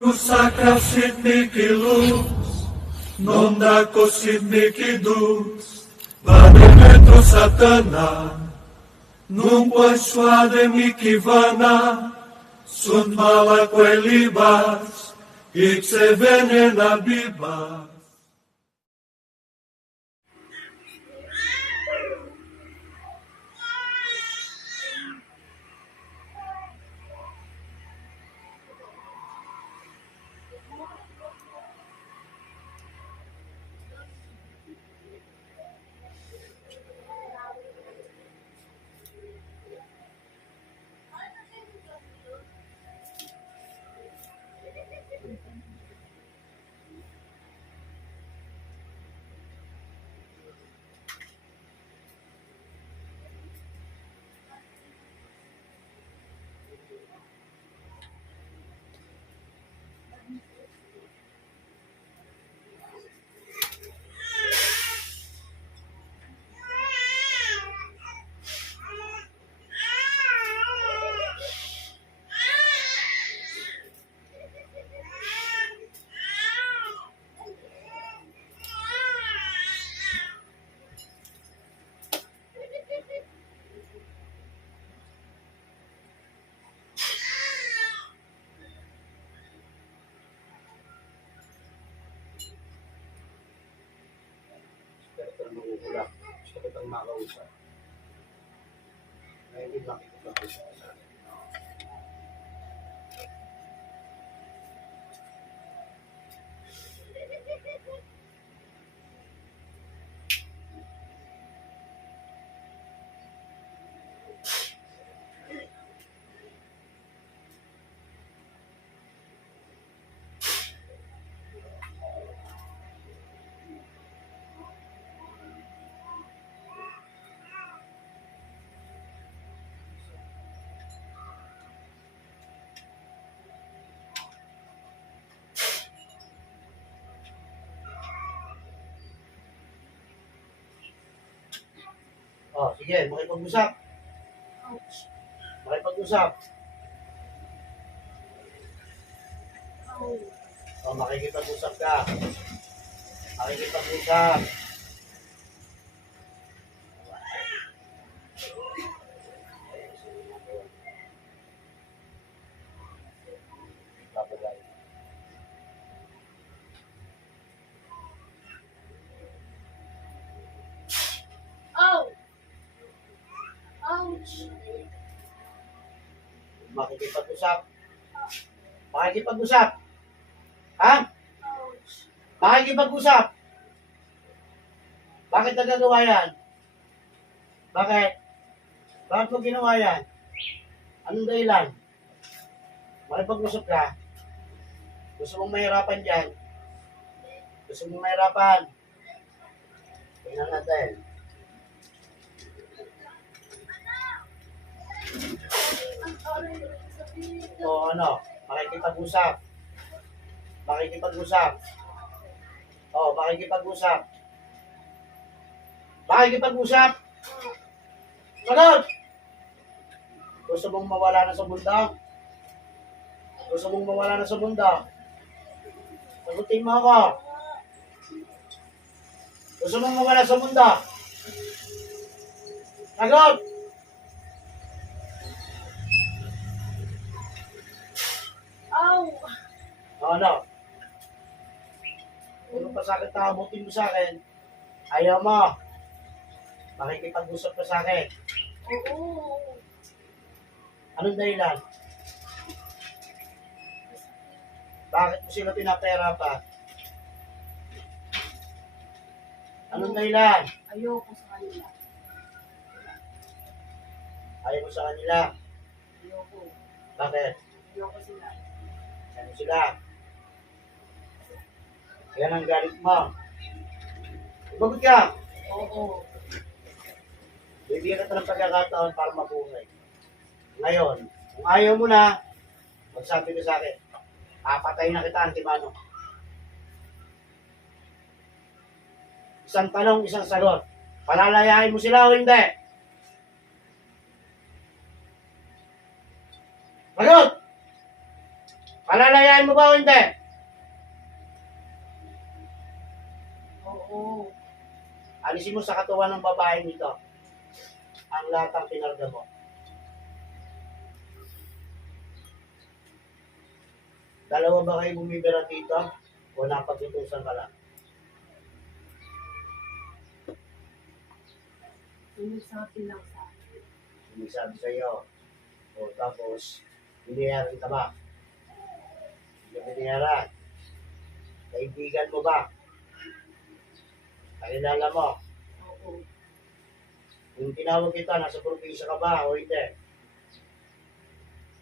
Sacra Sidniki Luz, non da Sidniki Dus, vade metro Satana, nunque suade mikivana, sunt mala libas, ixe venena bibas. Gusto kitang makausap. Ngayon makikipag-usap sa akin. Oh, sige, makipag-usap. Makipag-usap. Oh, makikipag-usap ka. Makikipag-usap. Makikipag-usap. Makikipag-usap. Ha? Makikipag-usap. Bakit nagagawa yan? Bakit? Bakit mo ginawa yan? Anong dahilan? Makipag-usap ka. Gusto mong mahirapan dyan? Gusto mong mahirapan? Tingnan natin. O ano? Makikipag-usap. Makikipag-usap. O, makikipag-usap. Makikipag-usap. Sagot! Gusto mong mawala na sa mundo? Gusto mong mawala na sa mundo? Sagutin mo ako. Gusto mong mawala sa mundo? Sagot! O ano? Kung pasakit na abutin mo sa akin, ayaw mo. Makikipag-usap ka sa akin. Oo. Anong dahilan? Bakit mo sila pinapera pa? Anong dahilan? Ayoko sa kanila. Ayaw mo sa kanila. Ayoko. Bakit? Ayoko sila. Ano sila? Yan ang galit mo. Bagot ka. Oo. Bibigyan ka ng pagkakataon para mabuhay. Ngayon, kung ayaw mo na, magsabi ka sa akin. Papatayin na kita, Antimano. Isang tanong, isang sagot. Palalayain mo sila o hindi? Sagot! Palalayain mo ba o hindi? Oo. Alisin mo sa katawan ng babaeng ito ang lahat ng pinarga mo. Dalawa ba kayo bumibira dito? O napag-utusan ka lang? Sinasabi lang sa akin. Sinasabi sa'yo. O tapos, biniyaran ka ba? Hindi ka biniyaran. Kaibigan mo ba? Kakilala mo? Oo. Kung tinawag kita, nasa probinsya ka ba o hindi?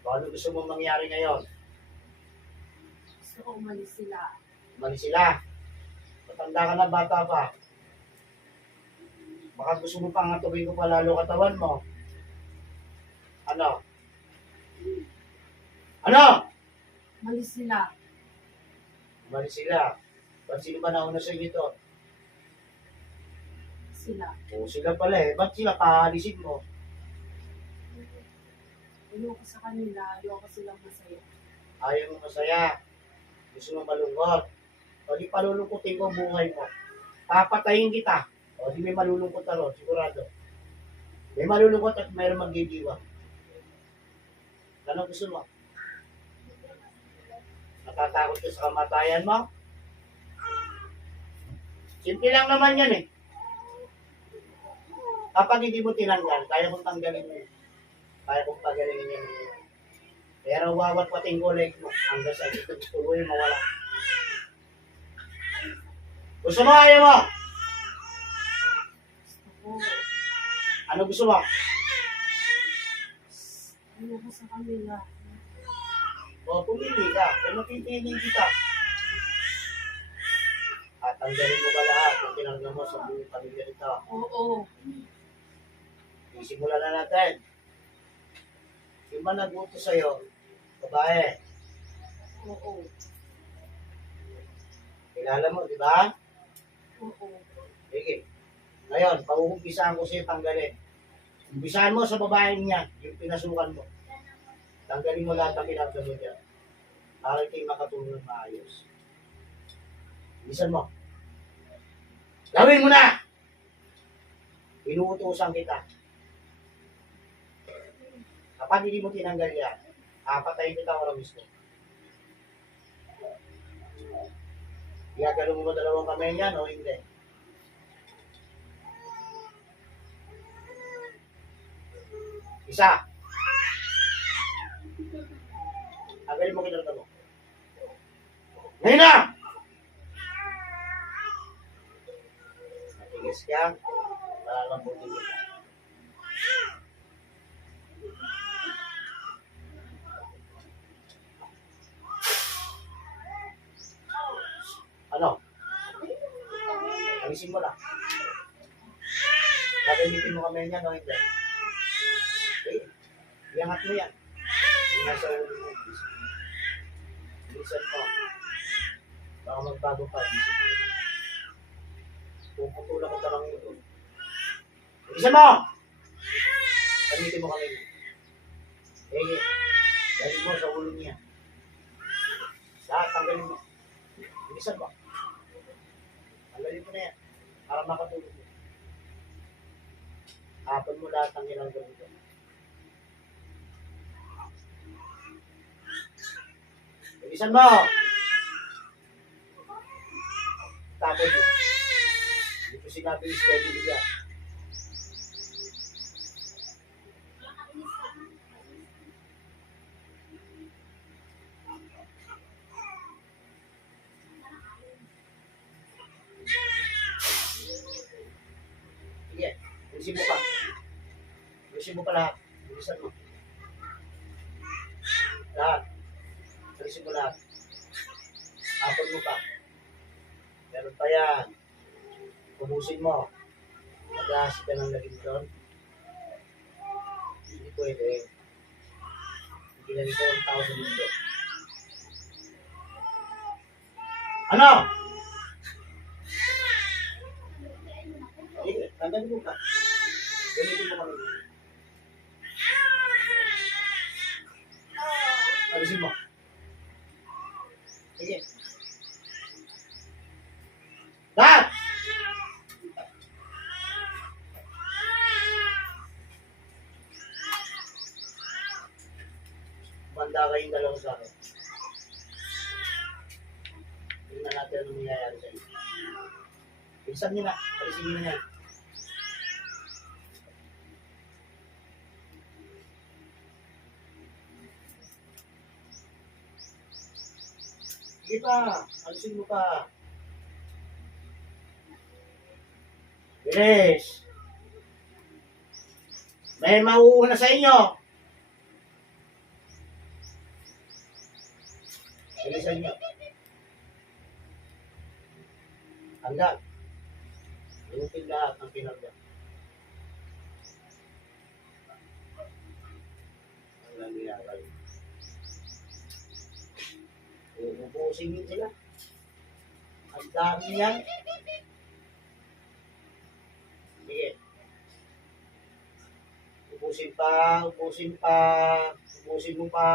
Kung ano gusto mong mangyari ngayon? Gusto ko umalis sila. Umalis sila. Matanda ka na, bata pa. Baka gusto mo pang atubin ko pa lalo katawan mo. Ano? Ano? Umalis sila. Umalis sila. Ba't sino ba nauna sa inyo to? Sila. O sila pala eh. Ba't sila paalisin mo? Ayoko sa kanila. Ayoko silang masaya. Ayaw mo masaya. Gusto mo malungkot. O di palulungkotin ko ang buhay mo. Papatayin kita. O di may malulungkot na ron, sigurado. May malulungkot at mayroong magdidiwa. Ano gusto mo? Natatakot ka sa kamatayan mo? Simple lang naman yan eh. Kapag hindi mo tinanggal, kaya kong tanggalin mo. Kaya kong pagalingin yan. Pero wawat pating kulik mo hanggang sa ito tuloy mawala. Gusto mo, ayaw mo? Gusto ko. Ano gusto mo? Ayoko sa kanila. O, pumili ka. Kaya mapipili kita. At tanggalin mo ba lahat ng tinanggal mo sa buong pamilya nito? Oo. Isimulan na natin. Yung ba nag-utos sa'yo? Babae. Oo. Kilala mo, di ba? Oo. Sige. Ngayon, pauumpisahan ko sa'yo tanggalin. Umpisahan mo sa babaeng niya, yung pinasukan mo. Tanggalin mo lahat ng pinagdalo mo dyan. Para kayo makatulong ng maayos. Bilisan mo. Gawin mo na! Inuutosan kita. Kapag hindi mo tinanggal yan, papatayin kita oras mismo. Iyagalo mo ba dalawang kamay niyan o hindi? Isa. Tanggalin mo kinarga mo. Ngayon na! Matigas ka. Malalambutin kita. Ano? Alisin mo na. Gagamitin mo kami niya, no? Hindi. Okay. Iangat mo yan. Yung nasa ulo mo. Bilisan mo. Baka magbago pa. Puputulan ko talang ito. Bilisan mo! Gamitin mo kami niya. Eh, galing mo sa ulo niya. Lahat, tanggalin mo. Bilisan mo. Tanggalin mo na yan. Para makatulog mo. Hapon mo lahat ang ilang ganito. Bilisan mo! Tapos mo. Hindi ko sinabi yung schedule niya. Sige, bilisin mo pa. Bilisin mo pa lahat. Bilisan mo. Lahat. Bilisin mo lahat. Hapon mo pa. Meron pa yan. Punusin mo. Mag-aasi ka ng lagim doon. Hindi pwede. Hindi na rin ko 1,000 dito. Ano? Sige, tanggalin mo pa. Gamitin mo kami. Alisin mo. Sige. Dad! Banda kayong dalawa sa akin. Tingnan natin anong nangyayari sa inyo. Bilisan nyo na. Alisin nyo na yan. Sige pa. Alisin mo pa. Bilis. May mauuna sa inyo. Bilisan nyo. Hanggang. Inutin lahat ng pinagda. Ang nangyayari. Uubusin nyo sila. Ang dami yan. Sige. Ubusin pa, ubusin pa, ubusin mo pa.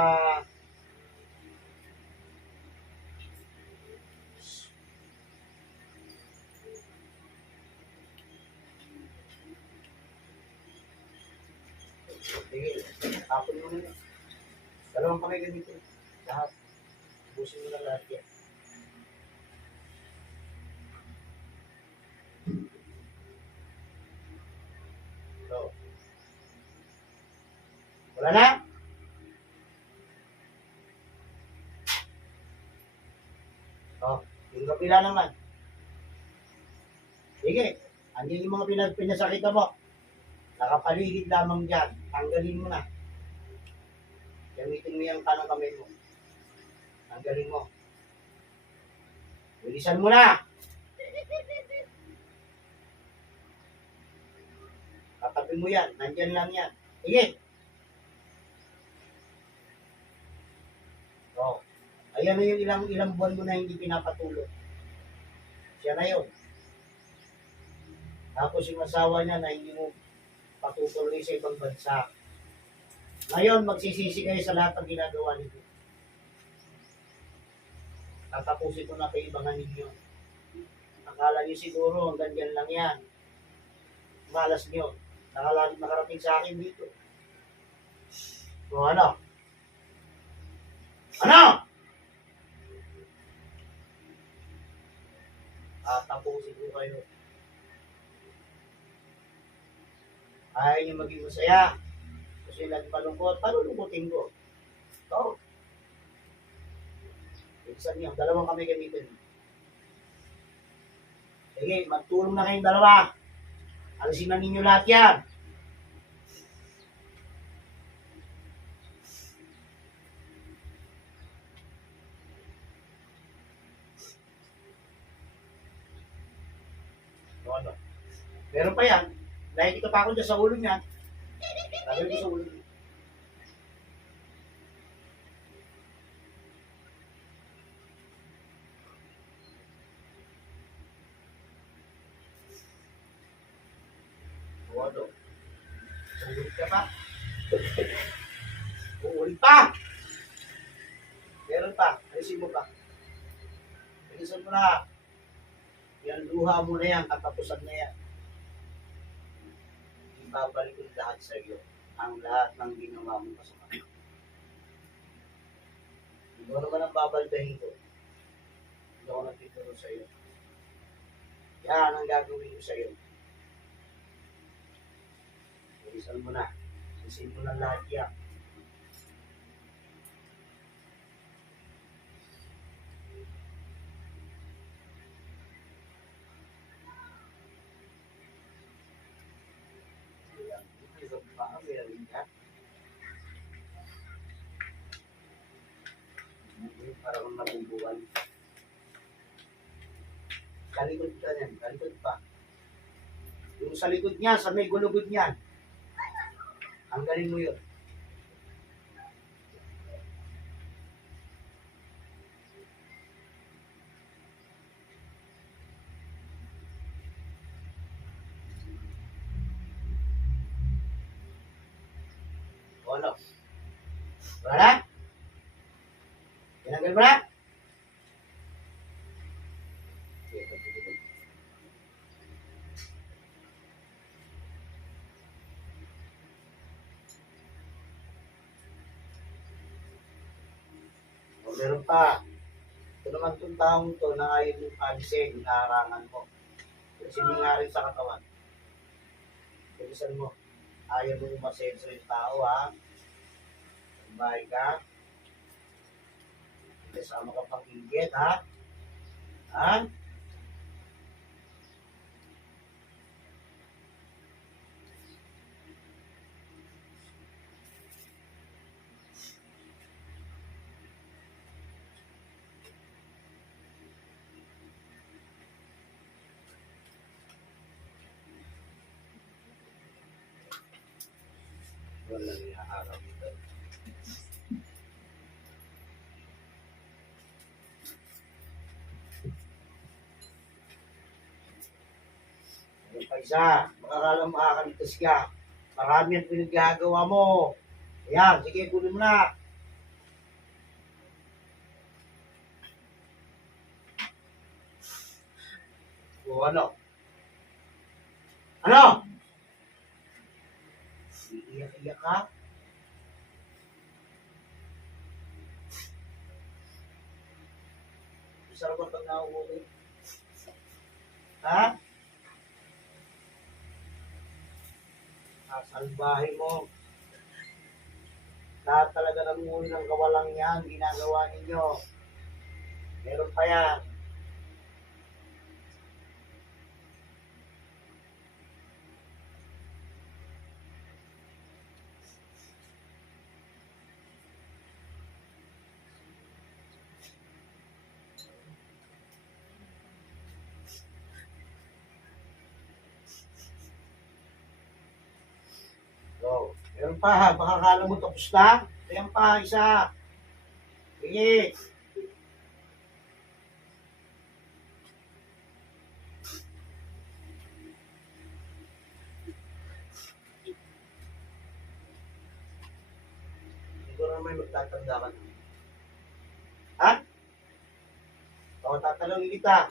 Sige, tapon mo na. Dalawang kamay ka dito. Lahat. Ubusin mo na lahat yan. So. Wala na? Oh, yung kapila naman. Sige, andyan yung mga pinasakitan mo. Nakapaligid lamang dyan. Tanggalin mo na. Gamitin mo yung kanang kamay mo. Tanggalin mo. Bilisan mo na. Katabi mo yan. Nandyan lang yan. Sige. Oh. Ayan na yung ilang buwan mo na hindi pinapatulog. Siya na yun. Tapos yung asawa niya na hindi mo patutuloy sa ibang bansa. Ngayon, magsisisi kayo sa lahat ng ginagawa ninyo. Tatapusin ko na kayo ibangan ninyo. Akala niyo siguro hanggang dyan lang yan. Malas niyo. Nakarating sa akin dito. So ano? Ano? Tatapusin ko kayo. Ayaw niyo maging masaya. Kasi nagpalungkot. Paano lungkotin ko? Ito. Bilisan niyo. Dalawang kami gamitin. Sige, magtulong na kayong dalawa. Alisin na ninyo lahat yan. Ano? Meron pa yan. Nakikita pa ako dyan sa ulo niya. Sabi ko sa ulo niya. Ano? Uulit ka pa? Uulit pa! Meron pa. Alisin mo pa. Alisin mo na. Yan, luha mo na yan. Katapusan na yan. Ibabalik ko lahat sa iyo. Ang lahat ng ginawa mo kasama. Hindi mo naman ang babaldahin ko. Hindi ako nagtituro sa iyo. Yan ang gagawin ko sa iyo. Bilisan mo na. Bilisan mo na lahat yan. Parang nabubuan. Kalikod ka yan. Kalikod pa. Yung sa likod niya, sa may gulugod niyan. Ang galing mo yun. Ano? Wala na? Tinanggal mo na? Meron pa. Ito naman itong taong to na ayaw yung alisin, hinaharangan mo. Kasi hindi nga rin sa katawan. Bilisan mo. Ayaw mo umasenso yung tao, ha? Bahay ka. Kasama ka pang inggit, ha? Ha? Walang inaaraw dito. Yung pa isa, makakala makakaligtas ka. Marami ang pinaggagawa mo. Ayan, sige, kunin mo na. O ano? Ano? Iiyak-iyak ka? Sarap ang pag nauuwi. Ha? Salbahe mo. Lahat talaga ng muli ng kawalang yan, ginagawa ninyo. Meron pa yan. So, meron pa, baka kala mo tapos na. Ayan pa, isa. Sige. Siguro naman magtatanda ka na. Ha? O, tatanungin kita.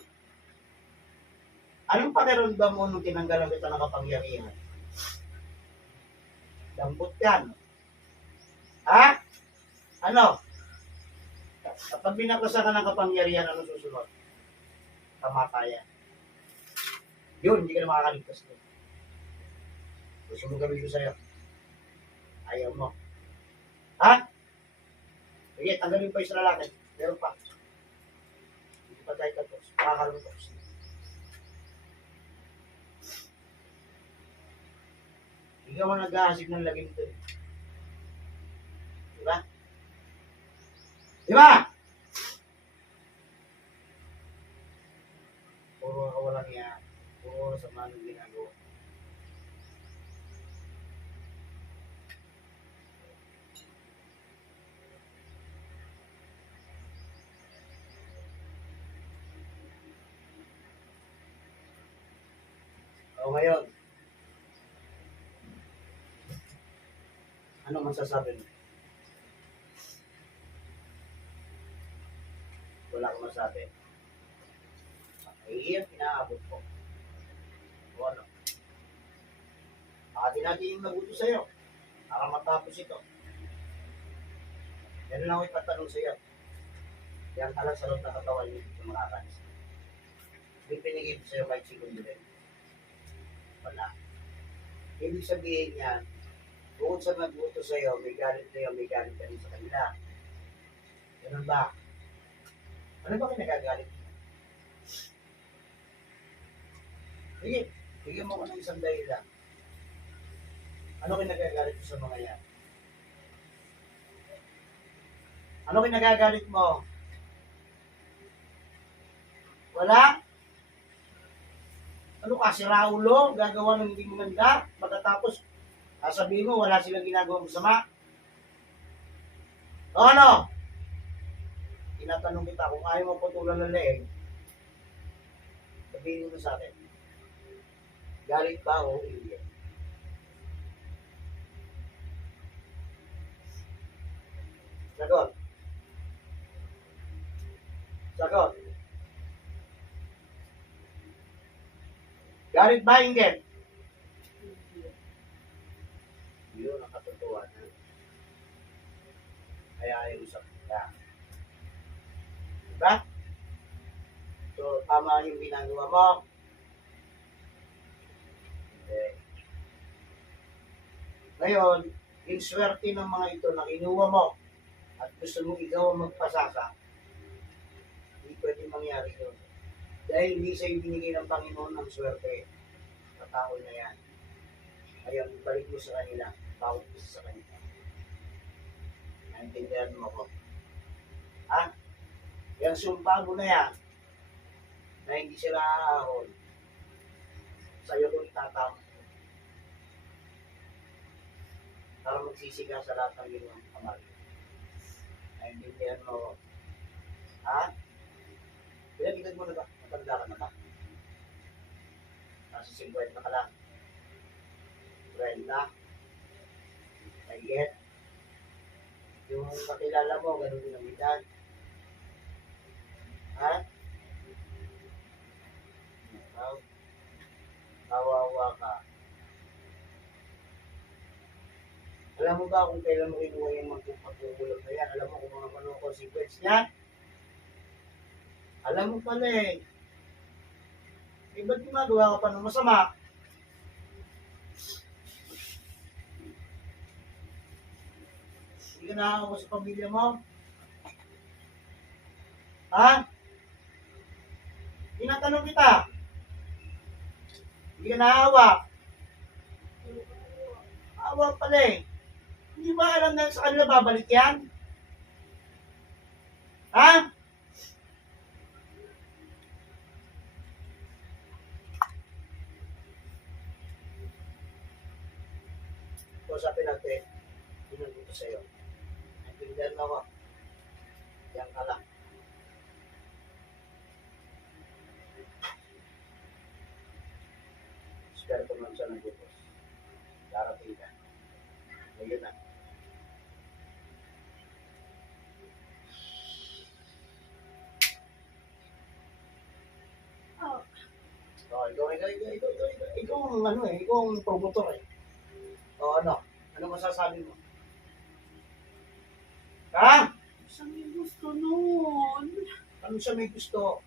Anong pakiramdam mo nung tinanggalan kita ng kapangyarihan? Lambot yan. Ha? Ano? Kapag binakasan ka ng kapangyarihan, ano susunod? Kamatayan. Yun, hindi ka na makakaligtas doon. Gusto mo gawin ko sa'yo? Ayaw mo. Ha? Sige, tanggalin pa yung sa lalaki. Meron pa. Hindi pa tayo tapos. Makakaroon tapos. Ikaw ang nag-aasig ng lagim ito. Diba? Diba? Puro kawalan niya. Puro sa manong ginagawa. O ngayon, ano masasabi mo? Wala akong masabi. Iyan, pinaabot ko. O ano? Atin natin yung nabuto sa'yo. Para matapos ito. Yan lang ako itatanong sa'yo. Yan ka lang sa loob na katawan niyo sa mga kanis. Hindi pinigil ko sa'yo kahit segundo rin. Wala. Ibig sabihin yan, bukod sa nagbuto sa'yo, may galit sa'yo, may galit ka rin sa kanila. Ganun ba? Ano ba kinagagalit? Sige, bigyan mo ko ng isang dahilan. Ano kinagagalit mo sa mga yan? Ano kinagagalit mo? Wala? Ano ka, si Raulo, gagawa ng hindi maganda, pagkatapos, sasabihin mo, wala silang ginagawa masama? O ano? Tinatanong kita, kung ayaw mo putulan ng leeg, sabihin mo sa akin, galit ba o hindi? Sagot. Sagot. Galit ba hindi? Yun ang katotohanan. Kaya ayaw sa kita. Diba? So, tama yung ginagawa mo. Okay. Ngayon, yung swerte ng mga ito na kinuha mo at gusto mo ikaw ang magpasasa, hindi pwede mangyari yun. Dahil hindi sa'yo binigay ng Panginoon ng swerte sa tao na yan. Ngayon, balik mo sa kanila, bawat isa sa kanila. Naintindihan mo ko. Ha? Yung sumpa mo na yan, na hindi sila aahon, sa'yo ko itatama. Para magsisiga sa lahat ng ginawang kamali. Naintindihan mo ko. Ha? Pinag-edad mo na ba? Matanda ka na ba? Nasa 50 ka lang. 30. Naiget. Yung kakilala mo, ganun din ang edad. Ha? Kawawa ka. Alam mo ba kung kailan mo kinuha yung magpapagulog na yan? Alam mo kung ano ang consequence niya? Alam mo pala eh. Eh, ba't gumagawa ka pa ng masama? Hindi ka nakakawa sa pamilya mo? Ha? Tinatanong kita. Hindi ka naawa. Awa pala eh. Hindi ba alam na sa kanila babalik yan? Ha? Kusapin natin. Pinunod ko sa'yo. Naintindihan mo ko. Yan ka lang. Esperto man siya ng Diyos. Darating ka. Ngayon na. Oh, Oh, ikaw ang ano eh, ikaw ang promotor eh. O ano? Ano masasabi mo? Ha? siya may gusto noon. Ano siya may gusto?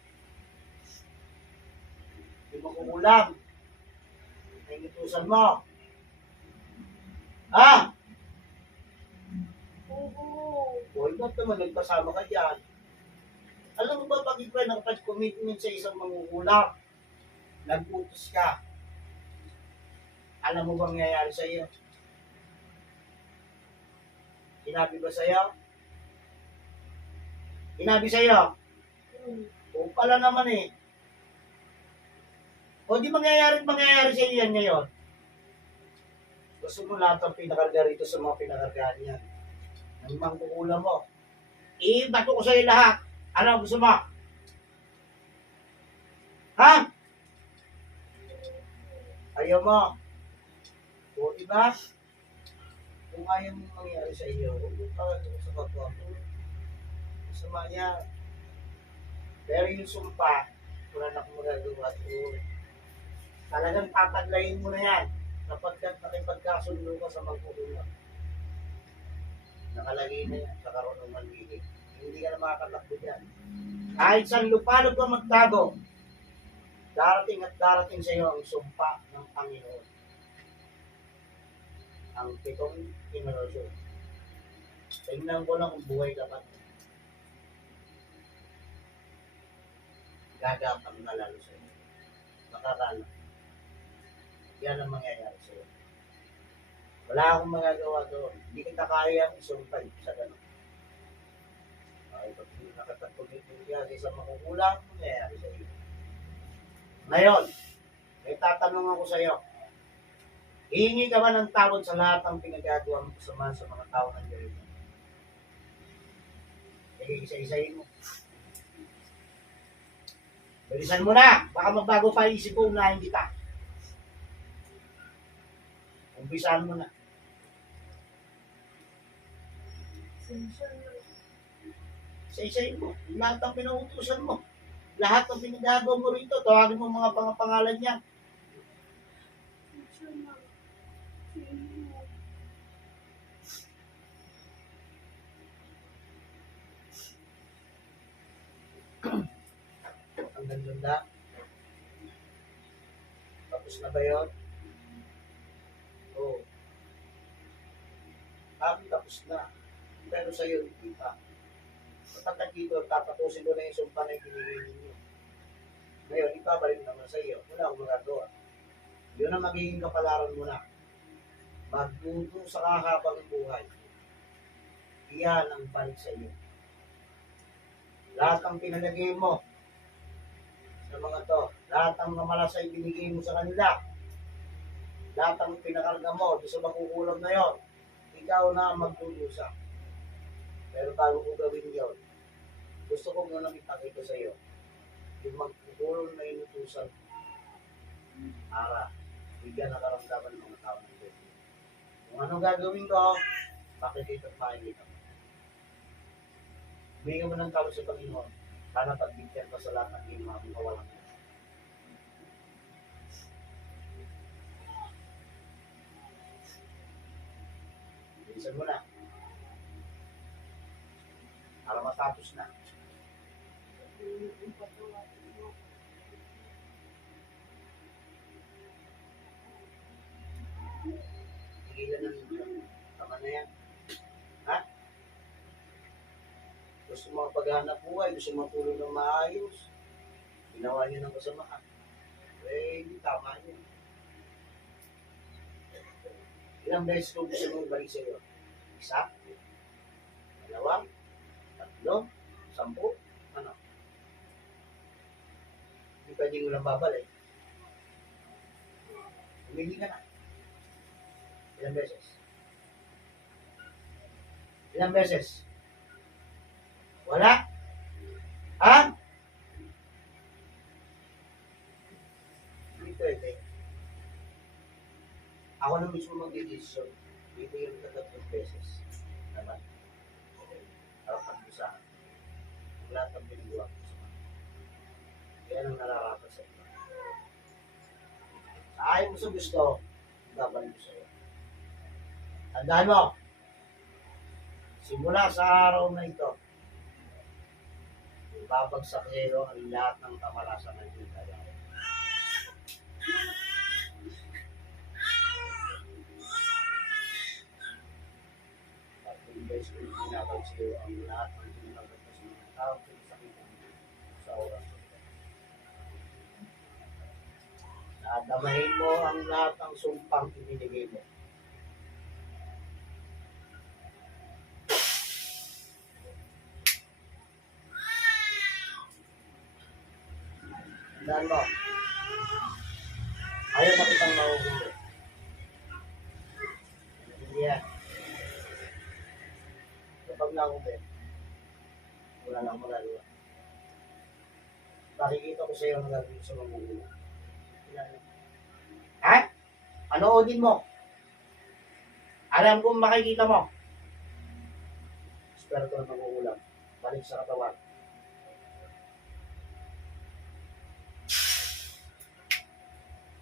Hindi mo kukulam. Nainitusan mo. Ha? Oo. Boy, ba't naman nagpasama ka dyan? Alam mo ba pag ikaw ay nakapag-commitment sa isang mangukulam, nag-utos ka, alam mo bang nangyayari sa iyo? Sinabi ba sa iyo? Sinabi sa iyo? O pala naman eh. O di mangyayari sa iyo yan ngayon. Gusto mo lahat ang pinakarga rito sa mga pinakargaan niyan. Ang mangkukulam mo. Bato ko sa iyo lahat. Ano ang gusto mo? Ha? Ayaw mo. O diba? Kung ayaw mo mangyari sa iyo, huwag mo pagkakot sa kapwa mo. Masama niya. Pero yung sumpa, wala na kung magagawa ito. Talagang tataglayin mo na yan kapag nakipagkasundo ka sa magkukulang. Nakalagay na yan sa karunungan bigay. Hindi ka na makakatakbo dyan. Kahit saan lupalog ka magtago, darating at darating sa iyo ang sumpa ng Panginoon. Ang 7 generasyon. Tingnan ko lang kung buhay ka pa. Gagapang na lalo sa iyo. Makakala. Yan ang mangyayari sa iyo. Wala akong magagawa doon. Hindi kita kaya isumpay sa ganun. Okay, pag nakatagpagin mo yan sa makukulang, mangyayari sa iyo. Ngayon, may tatanong ako sa iyo. Hihingi ka ba ng tawad sa lahat ng pinagagawa mo kasama sa mga tao ng Diyos? Sige, isa-isahin mo. Bilisan mo na. Baka magbago pa isip ko, unahin kita. Umpisahan mo na. Sensya na. Isa-isahin mo. Lahat ng pinautusan mo. Lahat ng pinagagawa mo rito. Tawagin mo mga pangalan niya. Sensya na. Sino? hanggang doon lang? Tapos na ba yun? Oo. Tapos na. Pero sa'yo, hindi pa. Pagkat dito, tatapusin ko na yung sumpa na ibinigay ninyo. Ngayon, ipabalik naman sa iyo. Wala akong magagawa. Yun ang magiging kapalaran mo na. Magtuto sa kahabang buhay. Iyan ang balik sa iyo. Lahat ng pinalagay mo sa mga to, lahat ng namalasay binigay mo sa kanila, lahat ng pinakarga mo sa makukulam na yon, ikaw na ang magdudusa. Pero bago ko gawin yon, gusto ko muna ipakita sa iyo yung magkukulong na inutusan para bigyan na karamdaman ng mga tao ng Diyos. Kung ano gagawin ko, makikita at makikita mo. Bigyan mo ng tao sa Panginoon para pagbigyan ka sa lahat ng ginawa mong kawalan. Bilisan mo na. Para matapos na. Tigilan na ninyo. Tama na yan. Ha? Gusto mo paghanap buhay, gusto mo tulong ng maayos. Ginawa niyo ng kasamaan. Eh, hindi tama yun. Ilang beses ko gusto mong balik sa iyo? Isa? Dalawa? Tatlo? 10? Ano? Hindi pwedeng walang babalik. Humili ka na. Ilang beses? Ilang beses? Wala? Ha? Hindi pwede. Ako na mismo mag-decision. Dito yung 3 beses. Naman. Para pag-usahan. Lahat ng binagawa ko sa mga. Yan ang nararapat sa iyo. Sa ayaw mo sa gusto, babalik ko sa iyo. Tandaan mo, simula sa araw na ito, babagsak sa iyo ang lahat ng kamalasan ng Diyos. At kung guys, kung pinabag sa iyo ang lahat ng pinabag sa mga tao, sakit sa oras na ito. Nadamahin mo ang lahat ng sumpang ibinigay mo. Tandaan mo, ayaw na kitang mahuhuli. Hindi yan. Kapag nahuli, wala na akong magagawa. Nakikita ko sa iyo ang gagawin sa magugulang. Ha? Panoodin mo. Alam kong makikita mo. Espiritu ng magugulang. Balik sa katawan.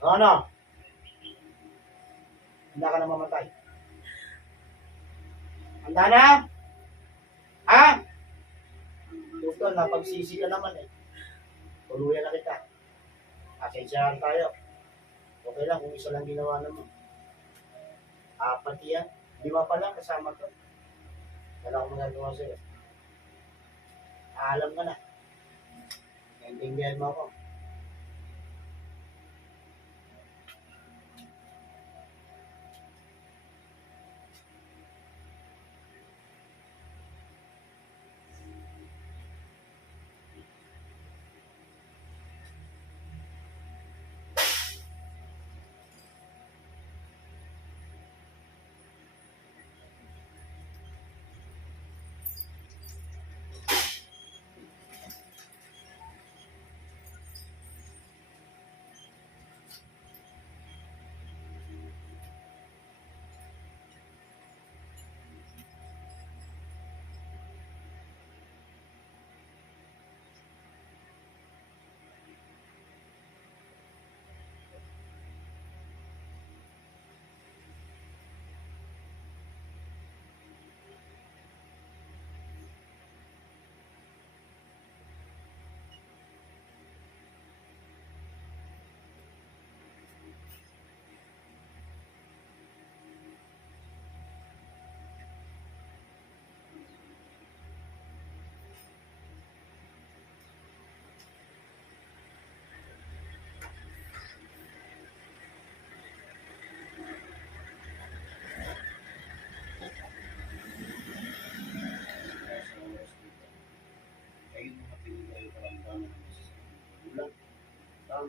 Ano? Handa ka na mamatay. Handa na? Ha? Doktor, napagsisi ka naman eh. Tuluyan na kita. Pasensyahan tayo. Okay lang kung isa lang ginawa naman. 4 yan. 5 pa lang kasama to. Wala akong magagawa sa'yo. Alam ka na. Naintindihan mo ako.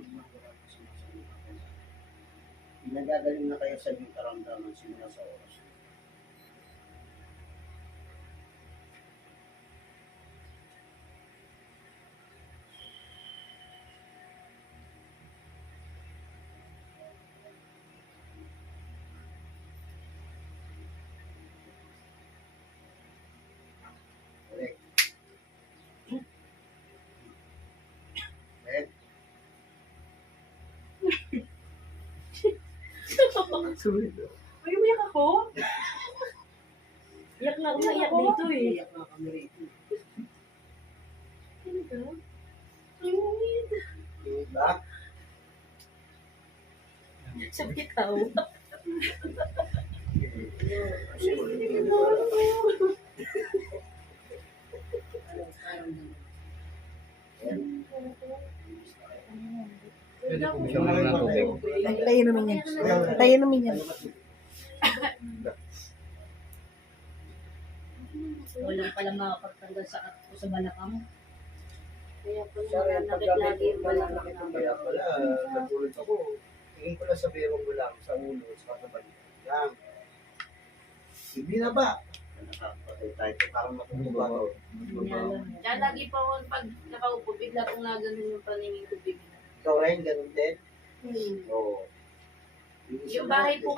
magagawa sa mga salita. Pinagagaling na kayo sa inyong karamdaman simula sa oras. Correct. Correct. Ay, umiyak ako? Iyak na umiyak dito eh. Iyak na kami rito. Ano ka? Ay, umiyak. Diba? Sabi ka. Pwede po siya muna ng tubig. Tayo namin yan. Tayo namin yan. Walang pala makapagtanggal sa sa balakang. Kaya po Sorry, nananakit lagi yung balakang Kaya namin. pala, natulog ako. Tingin ko lang sa biro ko lang, sa ulo, sa katabali. Lang. Hindi na ba? Nakapatay tayo, parang matulog ako. Kaya lagi po ako pag nakaupo, bigla kong naganon yung paningin ko bigla. Ikaw rin, ganun din? Hmm. Oo. Yung bahay po